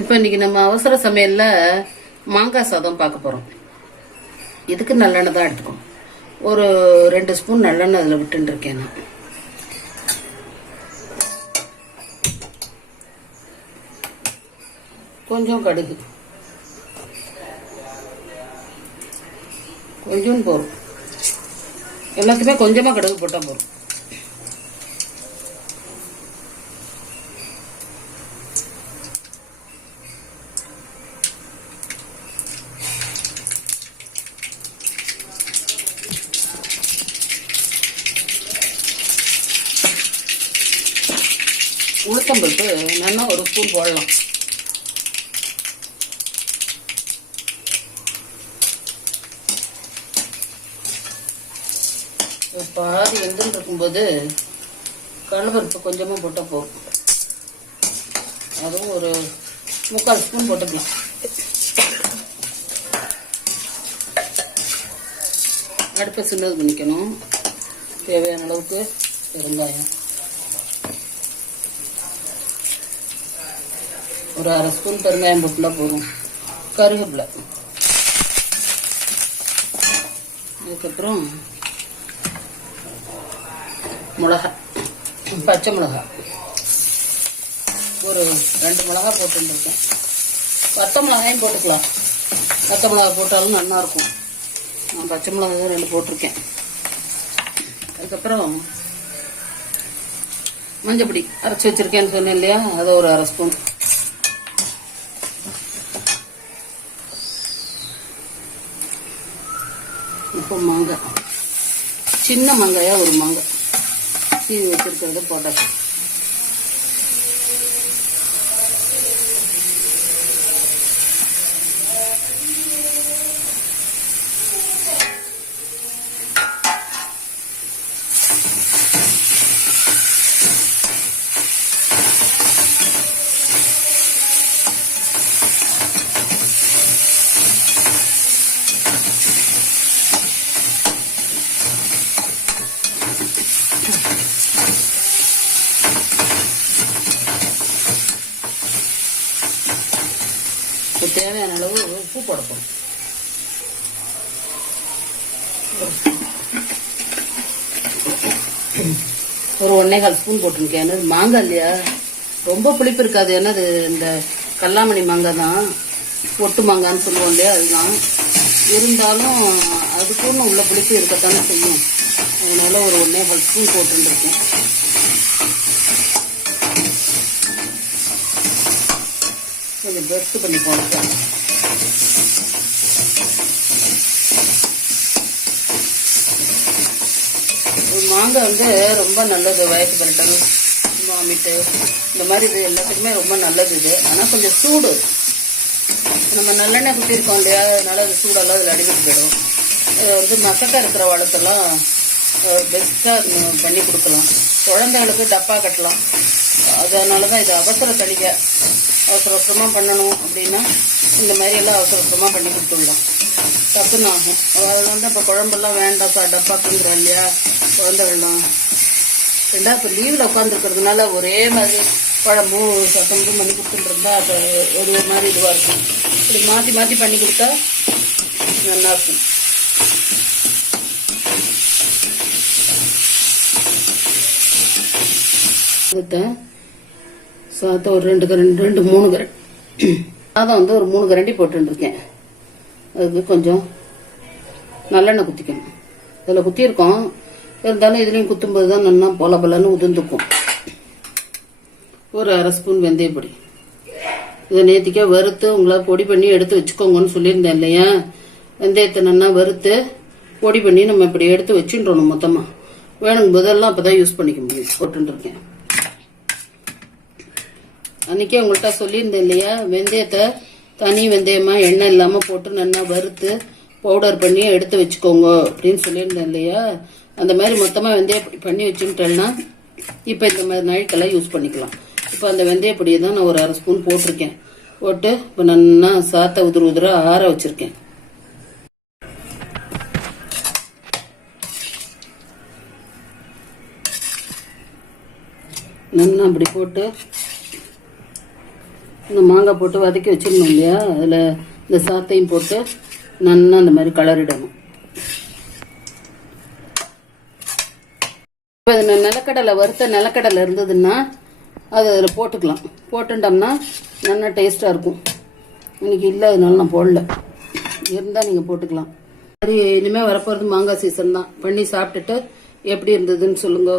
இப்போ இன்னைக்கு நம்ம அவசர சமையல்ல மாங்காய் சாதம் பார்க்க போறோம். இதுக்கு நல்லெண்ணெய் தான் எடுத்துக்கணும். ஒரு 2 ஸ்பூன் நல்லெண்ணெய் அதில் விட்டுட்டு இருக்கேன் நான். கொஞ்சம் கடுகு, கொஞ்சம் போதும். எல்லாத்துக்குமே கொஞ்சமாக கடுகு போட்டால் போதும். உளுத்தம்பருப்பு நல்லா ஒரு ஸ்பூன் போடலாம். பாதி எந்துன்னு இருக்கும்போது கடலைப்பருப்பு கொஞ்சமாக போட்டால் போகும். அதுவும் ஒரு 3/4 ஸ்பூன் போட்டுக்கலாம். அடுப்பை சின்னது பண்ணிக்கணும். தேவையான அளவுக்கு பெருங்காயம், ஒரு 1/2 ஸ்பூன் பெருங்காயம் போட்டுலாம் போதும். கருவேப்பிலை, அதுக்கப்புறம் மிளகா, பச்சை மிளகா ஒரு 2 மிளகா போட்டுருக்கேன். பச்சை மிளகாயும் போட்டுக்கலாம். பச்சை மிளகா போட்டாலும் நல்லா இருக்கும். நான் பச்சை மிளகா 2 போட்டிருக்கேன். அதுக்கப்புறம் மஞ்சப்பொடி அரைச்சி வச்சிருக்கேன்னு சொன்னேன் இல்லையா, அதை ஒரு 1/2 ஸ்பூன். இப்போ மாங்காய், சின்ன மாங்காயா ஒரு மாங்காய் சீவி வச்சிருக்கிறத போட்டாச்சு. தேவையான அளவு உப்பு போடணும். ஒரு 1.25 ஸ்பூன் போட்டிருக்கேன். மாங்காய் இல்லையா, ரொம்ப புளிப்பு இருக்காது. ஏன்னா அது இந்த கல்லாமணி மாங்காய் தான், ஒட்டு மாங்கான்னு சொல்லுவோம் இல்லையா, அதுதான். இருந்தாலும் அதுக்குன்னு உள்ள புளிப்பு இருக்கத்தானே செய்யும். அதனால ஒரு 1.25 ஸ்பூன் போட்டுருக்கேன். கொஞ்சம் பெஸ்ட் பண்ணி போடுறேன். மாங்காய் ரொம்ப நல்லது. வயசு பரட்டல், வாமிட்டு, இந்த மாதிரி இது எல்லாத்துக்குமே ரொம்ப நல்லது இது. ஆனால் கொஞ்சம் சூடு. நம்ம நல்லெண்ணெய் குத்திருக்கோம் இல்லையா, அதனால அது சூடெல்லாம் அதில் அடிக்கிட்டு போயிடும். மசக்கா இருக்கிற வளத்தெல்லாம் பெஸ்ட்டாக பண்ணி கொடுக்கலாம். குழந்தைகளுக்கு டப்பா கட்டலாம். அதனால தான் இது அவசர தணிக்க. அவசர அவசரமாக பண்ணணும் அப்படின்னா இந்த மாதிரி எல்லாம் அவசர அவசரமாக பண்ணி கொடுத்துடலாம். டக்குன்னு ஆகும். அதனால தான் இப்போ குழம்பெல்லாம் வேண்டாம் சார் டப்பாக்குங்கிறோம் இல்லையா குழந்தைகள்லாம். இப்போ லீவில் உட்காந்துருக்கிறதுனால ஒரே மாதிரி குழம்பும் சத்தமும் பண்ணி கொடுத்துட்டு இருந்தா அது ஒரு மாதிரி இதுவாக இருக்கும். இப்படி மாற்றி மாற்றி பண்ணி கொடுத்தா நல்லாயிருக்கும். சாதம் ஒரு 2 கரண்டி 3 கரண்டி சாதம் ஒரு 3 கரண்டி போட்டுருக்கேன். அதுக்கு கொஞ்சம் நல்லெண்ணெய் குத்திக்கணும். இதில் குத்திருக்கோம், இருந்தாலும் இதுலேயும் குத்தும்போது தான் நல்லா பொல பொலன்னு உதிர்ந்துக்கும். ஒரு 1/2 ஸ்பூன் வெந்தயப்பொடி. இதை நேற்றுக்கே வறுத்து உங்களை பொடி பண்ணி எடுத்து வச்சுக்கோங்கன்னு சொல்லியிருந்தேன் இல்லையா. வெந்தயத்தை நல்லா வறுத்து பொடி பண்ணி நம்ம இப்படி எடுத்து வச்சுட்டுறணும் மொத்தமாக. வேணுங்க போதெல்லாம் அப்போ தான் யூஸ் பண்ணிக்க முடியும். போட்டுருக்கேன். அன்றைக்கே உங்கள்கிட்ட சொல்லியிருந்தேன் இல்லையா, வெந்தயத்தை தனி வெந்தயமாக எண்ணெய் இல்லாமல் போட்டு நல்லா வறுத்து பவுடர் பண்ணி எடுத்து வச்சுக்கோங்க அப்படின்னு சொல்லியிருந்தேன் இல்லையா. அந்த மாதிரி மொத்தமாக வெந்தயப்பொடி பண்ணி வச்சுட்டேன்னா இப்போ இந்த மாதிரி நாளைக்கெல்லாம் யூஸ் பண்ணிக்கலாம். இப்போ அந்த வெந்தயப்பொடியை தான் நான் ஒரு 1/2 ஸ்பூன் போட்டிருக்கேன். போட்டு இப்போ நல்லா சாத்த உதிர ஆற வச்சுருக்கேன். நல்லா அப்படி போட்டு இந்த மாங்காய் போட்டு வதக்கி வச்சிடணும் இல்லையா, அதில் இந்த சாத்தையும் போட்டு நல்லா அந்த மாதிரி கலரிடணும். இப்போ இதில் நிலக்கடலை, வறுத்த நிலக்கடலை இருந்ததுன்னா அது அதில் போட்டுக்கலாம். போட்டுட்டோம்னா நல்லா டேஸ்ட்டாக இருக்கும். இன்னைக்கு இல்லை, அதனால நான் போடல. இருந்தால் நீங்கள் போட்டுக்கலாம். சரி, இனிமேல் வரப்போகிறது மாங்காய் சீசன் தான். பண்ணி சாப்பிட்டுட்டு எப்படி இருந்ததுன்னு சொல்லுங்க.